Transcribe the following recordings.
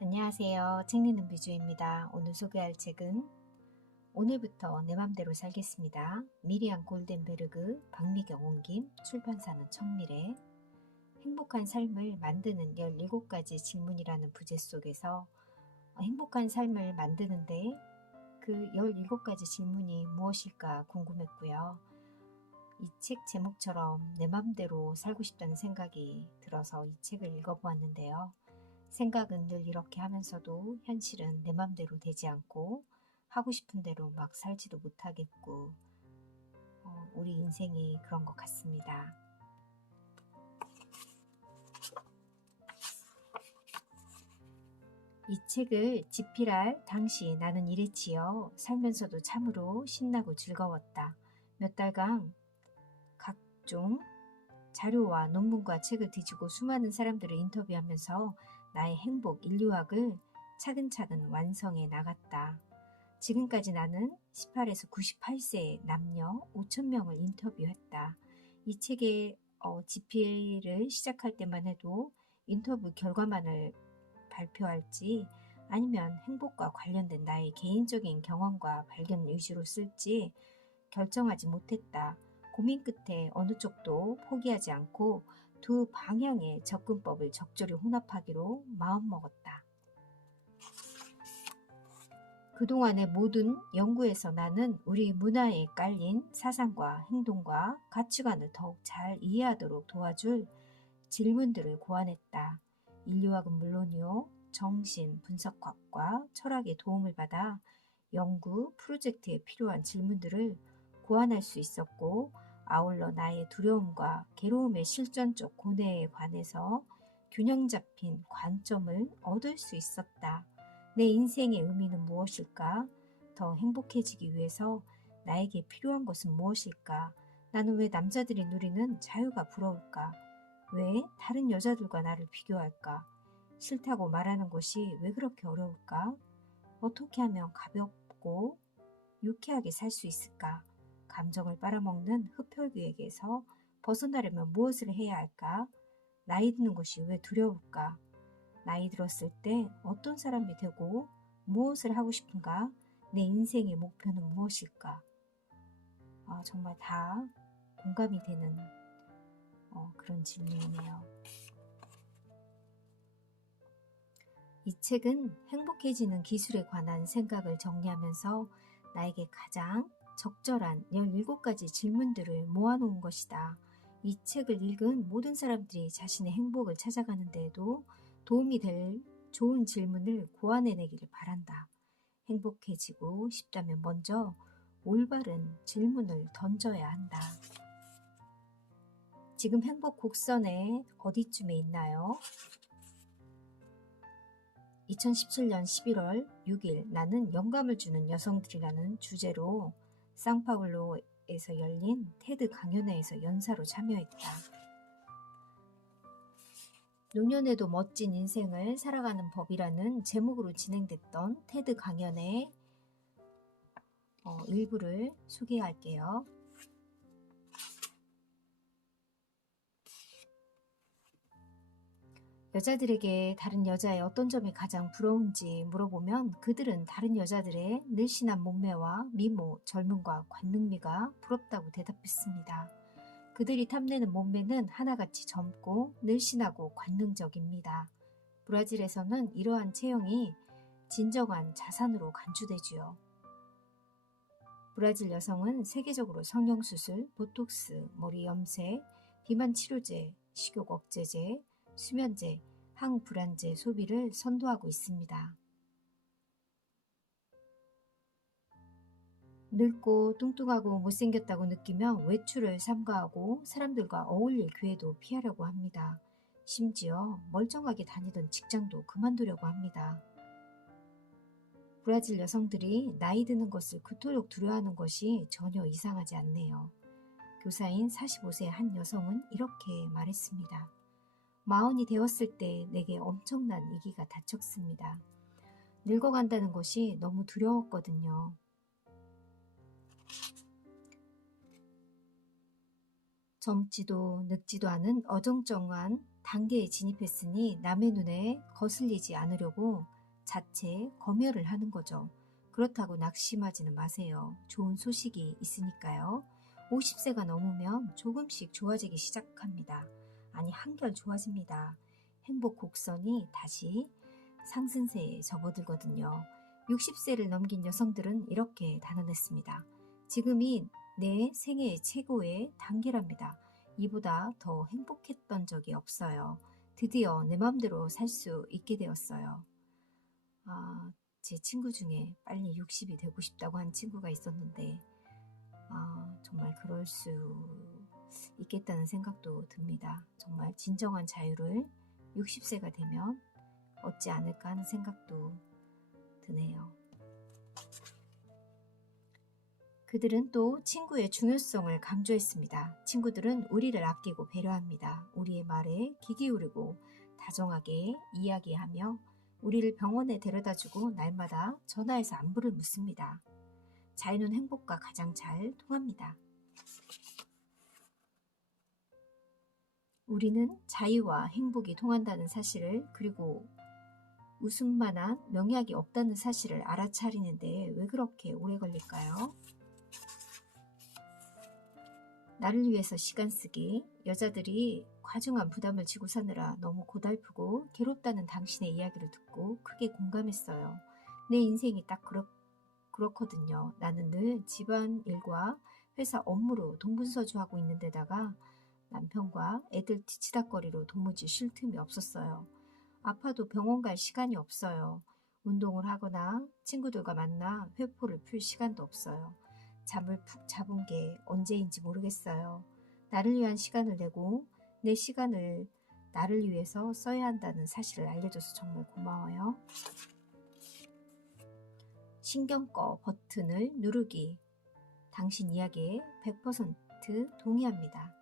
안녕하세요. 책 읽는 비주입니다. 오늘 소개할 책은 오늘부터 내 맘대로 살겠습니다. 미리안 골덴베르그, 박미경 옮김, 출판사는 청미래. 행복한 삶을 만드는 17가지 질문이라는 부제 속에서 행복한 삶을 만드는데 그 17가지 질문이 무엇일까 궁금했고요. 이 책 제목처럼 내 맘대로 살고 싶다는 생각이 들어서 이 책을 읽어보았는데요. 생각은 늘 이렇게 하면서도 현실은 내 맘대로 되지 않고 하고 싶은 대로 막 살지도 못하겠고 우리 인생이 그런 것 같습니다. 이 책을 집필할 당시 나는 이랬지요. 살면서도 참으로 신나고 즐거웠다. 몇 달간 각종 자료와 논문과 책을 뒤지고 수많은 사람들을 인터뷰하면서 나의 행복 인류학을 차근차근 완성해 나갔다. 지금까지 나는 18에서 98세 남녀 5,000명을 인터뷰했다. 이 책의 집필을 시작할 때만 해도 인터뷰 결과만을 발표할지 아니면 행복과 관련된 나의 개인적인 경험과 발견 위주로 쓸지 결정하지 못했다. 고민 끝에 어느 쪽도 포기하지 않고 두 방향의 접근법을 적절히 혼합하기로 마음먹었다. 그동안의 모든 연구에서 나는 우리 문화에 깔린 사상과 행동과 가치관을 더욱 잘 이해하도록 도와줄 질문들을 고안했다. 인류학은 물론이요, 정신, 분석학과 철학의 도움을 받아 연구 프로젝트에 필요한 질문들을 고안할 수 있었고, 아울러 나의 두려움과 괴로움의 실전적 고뇌에 관해서 균형 잡힌 관점을 얻을 수 있었다. 내 인생의 의미는 무엇일까? 더 행복해지기 위해서 나에게 필요한 것은 무엇일까? 나는 왜 남자들이 누리는 자유가 부러울까? 왜 다른 여자들과 나를 비교할까? 싫다고 말하는 것이 왜 그렇게 어려울까? 어떻게 하면 가볍고 유쾌하게 살 수 있을까? 감정을 빨아먹는 흡혈귀에게서 벗어나려면 무엇을 해야 할까? 나이 드는 것이 왜 두려울까? 나이 들었을 때 어떤 사람이 되고 무엇을 하고 싶은가? 내 인생의 목표는 무엇일까? 정말 다 공감이 되는 그런 질문이네요. 이 책은 행복해지는 기술에 관한 생각을 정리하면서 나에게 가장 적절한 17가지 질문들을 모아놓은 것이다. 이 책을 읽은 모든 사람들이 자신의 행복을 찾아가는 데에도 도움이 될 좋은 질문을 고안해내기를 바란다. 행복해지고 싶다면 먼저 올바른 질문을 던져야 한다. 지금 행복 곡선에 어디쯤에 있나요? 2017년 11월 6일 나는 영감을 주는 여성들이라는 주제로 상파울로에서 열린 테드 강연회에서 연사로 참여했다. 노년에도 멋진 인생을 살아가는 법이라는 제목으로 진행됐던 테드 강연회의 일부를 소개할게요. 여자들에게 다른 여자의 어떤 점이 가장 부러운지 물어보면 그들은 다른 여자들의 늘씬한 몸매와 미모, 젊음과 관능미가 부럽다고 대답했습니다. 그들이 탐내는 몸매는 하나같이 젊고 늘씬하고 관능적입니다. 브라질에서는 이러한 체형이 진정한 자산으로 간주되지요. 브라질 여성은 세계적으로 성형수술, 보톡스, 머리 염색, 비만 치료제, 식욕 억제제, 수면제, 항불안제 소비를 선도하고 있습니다. 늙고 뚱뚱하고 못생겼다고 느끼며 외출을 삼가하고 사람들과 어울릴 기회도 피하려고 합니다. 심지어 멀쩡하게 다니던 직장도 그만두려고 합니다. 브라질 여성들이 나이 드는 것을 그토록 두려워하는 것이 전혀 이상하지 않네요. 교사인 45세 한 여성은 이렇게 말했습니다. 40이 되었을 때 내게 엄청난 위기가 닥쳤습니다. 늙어간다는 것이 너무 두려웠거든요. 젊지도 늙지도 않은 어정쩡한 단계에 진입했으니 남의 눈에 거슬리지 않으려고 자체 검열을 하는 거죠. 그렇다고 낙심하지는 마세요. 좋은 소식이 있으니까요. 50세가 넘으면 조금씩 좋아지기 시작합니다. 아니, 한결 좋아집니다. 행복 곡선이 다시 상승세에 접어들거든요. 60세를 넘긴 여성들은 이렇게 단언했습니다. 지금이 내 생애의 최고의 단계랍니다. 이보다 더 행복했던 적이 없어요. 드디어 내 맘대로 살 수 있게 되었어요. 제 친구 중에 빨리 60이 되고 싶다고 한 친구가 있었는데 정말 그럴 수 있겠다는 생각도 듭니다. 정말 진정한 자유를 60세가 되면 얻지 않을까 하는 생각도 드네요. 그들은 또 친구의 중요성을 강조했습니다. 친구들은 우리를 아끼고 배려합니다. 우리의 말에 귀 기울이고 다정하게 이야기하며 우리를 병원에 데려다주고 날마다 전화해서 안부를 묻습니다. 자유는 행복과 가장 잘 통합니다. 우리는 자유와 행복이 통한다는 사실을, 그리고 웃음만한 명약이 없다는 사실을 알아차리는데 왜 그렇게 오래 걸릴까요? 나를 위해서 시간 쓰기, 여자들이 과중한 부담을 지고 사느라 너무 고달프고 괴롭다는 당신의 이야기를 듣고 크게 공감했어요. 내 인생이 딱 그렇거든요. 나는 늘 집안일과 회사 업무로 동분서주하고 있는 데다가 남편과 애들 뒤치다꺼리로 도무지 쉴 틈이 없었어요. 아파도 병원 갈 시간이 없어요. 운동을 하거나 친구들과 만나 회포를 풀 시간도 없어요. 잠을 푹 잡은 게 언제인지 모르겠어요. 나를 위한 시간을 내고 내 시간을 나를 위해서 써야 한다는 사실을 알려줘서 정말 고마워요. 신경 꺼 버튼을 누르기. 당신 이야기에 100% 동의합니다.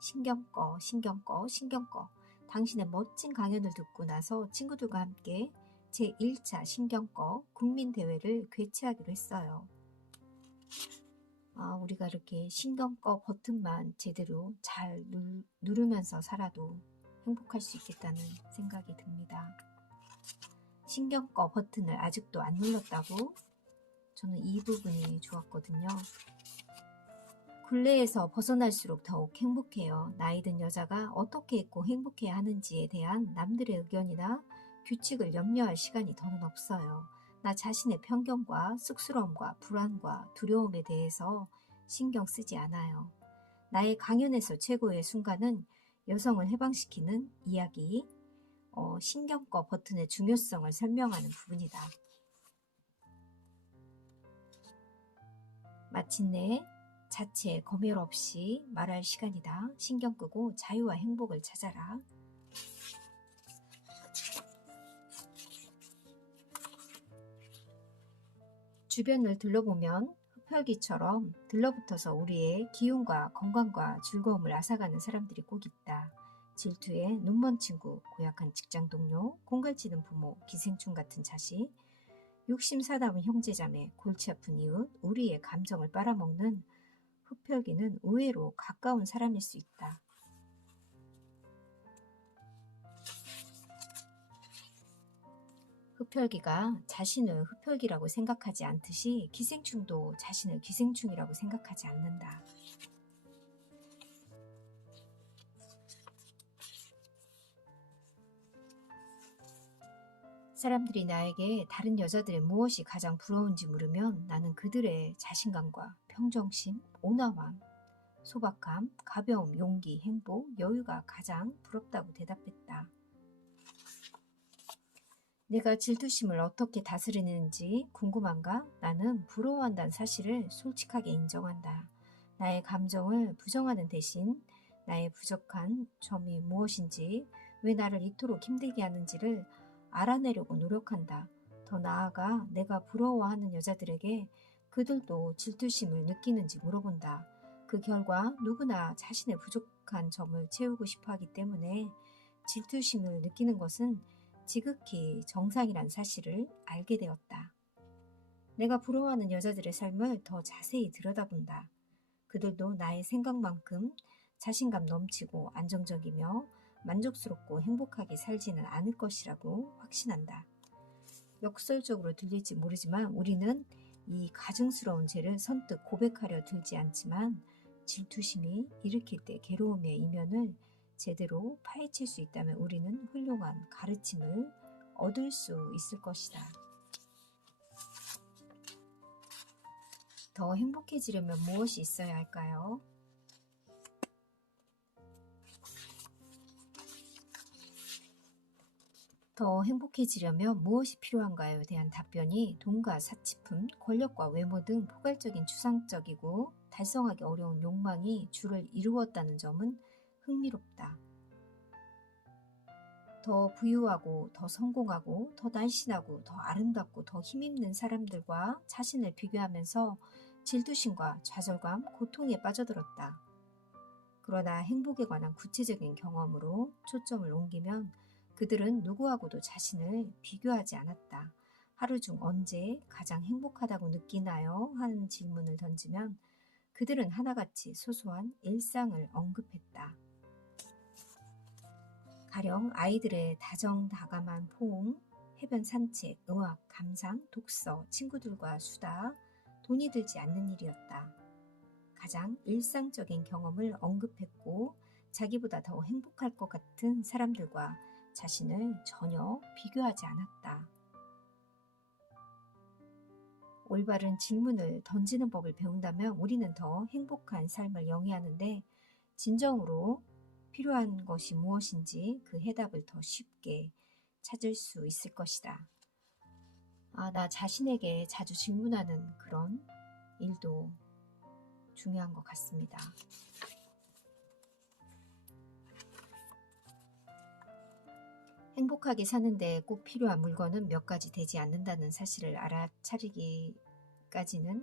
신경 꺼, 신경 꺼, 신경 꺼. 당신의 멋진 강연을 듣고 나서 친구들과 함께 제1차 신경 꺼 국민대회를 개최하기로 했어요. 우리가 이렇게 신경 꺼 버튼만 제대로 잘 누르면서 살아도 행복할 수 있겠다는 생각이 듭니다. 신경 꺼 버튼을 아직도 안 눌렀다고? 저는 이 부분이 좋았거든요. 굴레에서 벗어날수록 더욱 행복해요. 나이든 여자가 어떻게 있고 행복해야 하는지에 대한 남들의 의견이나 규칙을 염려할 시간이 더는 없어요. 나 자신의 편견과 쑥스러움과 불안과 두려움에 대해서 신경 쓰지 않아요. 나의 강연에서 최고의 순간은 여성을 해방시키는 이야기, 신경 꺼 버튼의 중요성을 설명하는 부분이다. 마침내 자체 검열 없이 말할 시간이다. 신경 끄고 자유와 행복을 찾아라. 주변을 둘러보면 흡혈귀처럼 들러붙어서 우리의 기운과 건강과 즐거움을 앗아가는 사람들이 꼭 있다. 질투에 눈먼 친구, 고약한 직장 동료, 공갈치는 부모, 기생충 같은 자식, 욕심사나운 형제자매, 골치 아픈 이웃, 우리의 감정을 빨아먹는 흡혈귀는 의외로 가까운 사람일 수 있다. 흡혈귀가 자신을 흡혈귀라고 생각하지 않듯이 기생충도 자신을 기생충이라고 생각하지 않는다. 사람들이 나에게 다른 여자들의 무엇이 가장 부러운지 물으면 나는 그들의 자신감과 평정심, 온화함, 소박함, 가벼움, 용기, 행복, 여유가 가장 부럽다고 대답했다. 내가 질투심을 어떻게 다스리는지 궁금한가? 나는 부러워한다는 사실을 솔직하게 인정한다. 나의 감정을 부정하는 대신 나의 부족한 점이 무엇인지, 왜 나를 이토록 힘들게 하는지를 알아내려고 노력한다. 더 나아가 내가 부러워하는 여자들에게 그들도 질투심을 느끼는지 물어본다. 그 결과 누구나 자신의 부족한 점을 채우고 싶어 하기 때문에 질투심을 느끼는 것은 지극히 정상이란 사실을 알게 되었다. 내가 부러워하는 여자들의 삶을 더 자세히 들여다본다. 그들도 나의 생각만큼 자신감 넘치고 안정적이며 만족스럽고 행복하게 살지는 않을 것이라고 확신한다. 역설적으로 들릴지 모르지만 우리는 이 가증스러운 죄를 선뜻 고백하려 들지 않지만 질투심이 일으킬 때 괴로움의 이면을 제대로 파헤칠 수 있다면 우리는 훌륭한 가르침을 얻을 수 있을 것이다. 더 행복해지려면 무엇이 있어야 할까요? 더 행복해지려면 무엇이 필요한가요에 대한 답변이 돈과 사치품, 권력과 외모 등 포괄적인 추상적이고 달성하기 어려운 욕망이 주를 이루었다는 점은 흥미롭다. 더 부유하고 더 성공하고 더 날씬하고 더 아름답고 더 힘있는 사람들과 자신을 비교하면서 질투심과 좌절감, 고통에 빠져들었다. 그러나 행복에 관한 구체적인 경험으로 초점을 옮기면 그들은 누구하고도 자신을 비교하지 않았다. 하루 중 언제 가장 행복하다고 느끼나요? 하는 질문을 던지면 그들은 하나같이 소소한 일상을 언급했다. 가령 아이들의 다정다감한 포옹, 해변 산책, 음악, 감상, 독서, 친구들과 수다, 돈이 들지 않는 일이었다. 가장 일상적인 경험을 언급했고 자기보다 더 행복할 것 같은 사람들과 자신을 전혀 비교하지 않았다. 올바른 질문을 던지는 법을 배운다면 우리는 더 행복한 삶을 영위하는데 진정으로 필요한 것이 무엇인지 그 해답을 더 쉽게 찾을 수 있을 것이다. 나 자신에게 자주 질문하는 그런 일도 중요한 것 같습니다. 행복하게 사는데 꼭 필요한 물건은 몇 가지 되지 않는다는 사실을 알아차리기까지는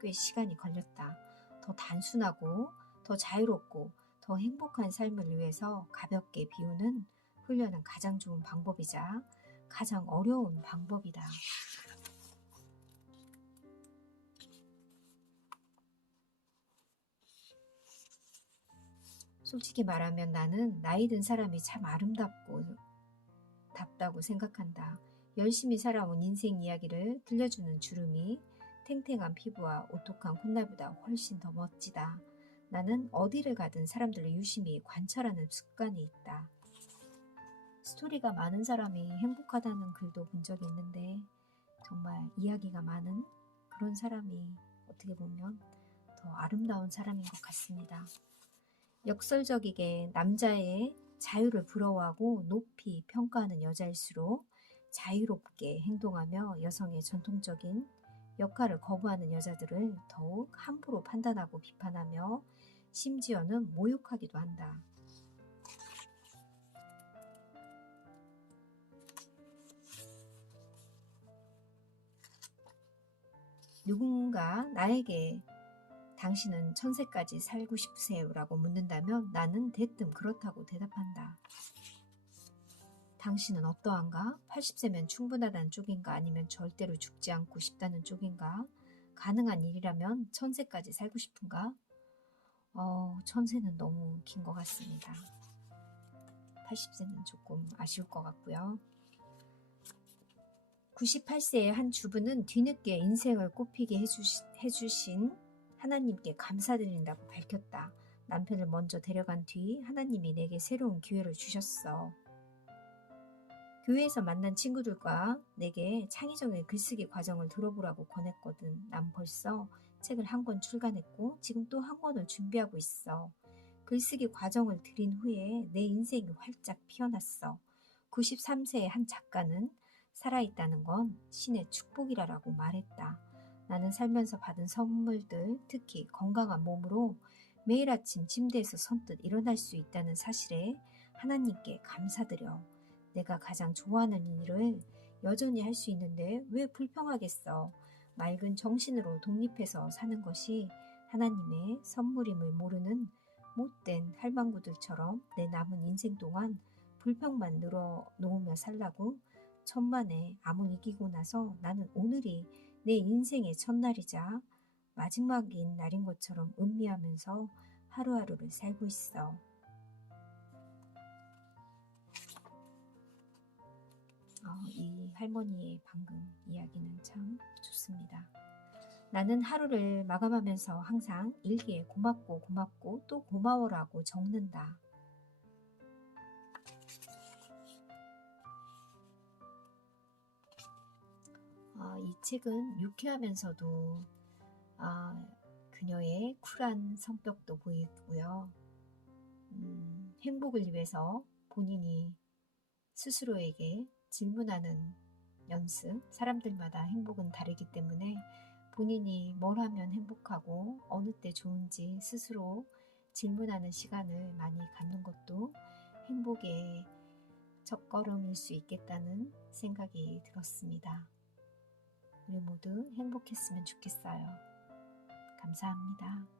꽤 시간이 걸렸다. 더 단순하고 더 자유롭고 더 행복한 삶을 위해서 가볍게 비우는 훈련은 가장 좋은 방법이자 가장 어려운 방법이다. 솔직히 말하면 나는 나이 든 사람이 참 아름답고 답다고 생각한다. 열심히 살아온 인생 이야기를 들려주는 주름이 탱탱한 피부와 오똑한 콧날보다 훨씬 더 멋지다. 나는 어디를 가든 사람들을 유심히 관찰하는 습관이 있다. 스토리가 많은 사람이 행복하다는 글도 본 적이 있는데 정말 이야기가 많은 그런 사람이 어떻게 보면 더 아름다운 사람인 것 같습니다. 역설적이게 남자의 자유를 부러워하고 높이 평가하는 여자일수록 자유롭게 행동하며 여성의 전통적인 역할을 거부하는 여자들을 더욱 함부로 판단하고 비판하며 심지어는 모욕하기도 한다. 누군가 나에게 당신은 천세까지 살고 싶으세요? 라고 묻는다면 나는 대뜸 그렇다고 대답한다. 당신은 어떠한가? 80세면 충분하다는 쪽인가? 아니면 절대로 죽지 않고 싶다는 쪽인가? 가능한 일이라면 천세까지 살고 싶은가? 천세는 너무 긴 것 같습니다. 80세는 조금 아쉬울 것 같고요. 98세의 한 주부는 뒤늦게 인생을 꽃피게 해주신 하나님께 감사드린다고 밝혔다. 남편을 먼저 데려간 뒤 하나님이 내게 새로운 기회를 주셨어. 교회에서 만난 친구들과 내게 창의적인 글쓰기 과정을 들어보라고 권했거든. 난 벌써 책을 한 권 출간했고 지금 또 한 권을 준비하고 있어. 글쓰기 과정을 들인 후에 내 인생이 활짝 피어났어. 93세의 한 작가는 살아있다는 건 신의 축복이라고 말했다. 나는 살면서 받은 선물들, 특히 건강한 몸으로 매일 아침 침대에서 선뜻 일어날 수 있다는 사실에 하나님께 감사드려. 내가 가장 좋아하는 일을 여전히 할 수 있는데 왜 불평하겠어. 맑은 정신으로 독립해서 사는 것이 하나님의 선물임을 모르는 못된 할망구들처럼 내 남은 인생 동안 불평만 늘어놓으며 살라고 천만에 암을 이기고 나서 나는 오늘이 내 인생의 첫날이자 마지막인 날인 것처럼 음미하면서 하루하루를 살고 있어. 이 할머니의 방금 이야기는 참 좋습니다. 나는 하루를 마감하면서 항상 일기에 고맙고 고맙고 또 고마워라고 적는다. 이 책은 유쾌하면서도 그녀의 쿨한 성격도 보이고요. 행복을 위해서 본인이 스스로에게 질문하는 연습, 사람들마다 행복은 다르기 때문에 본인이 뭘 하면 행복하고 어느 때 좋은지 스스로 질문하는 시간을 많이 갖는 것도 행복의 첫걸음일 수 있겠다는 생각이 들었습니다. 우리 모두 행복했으면 좋겠어요. 감사합니다.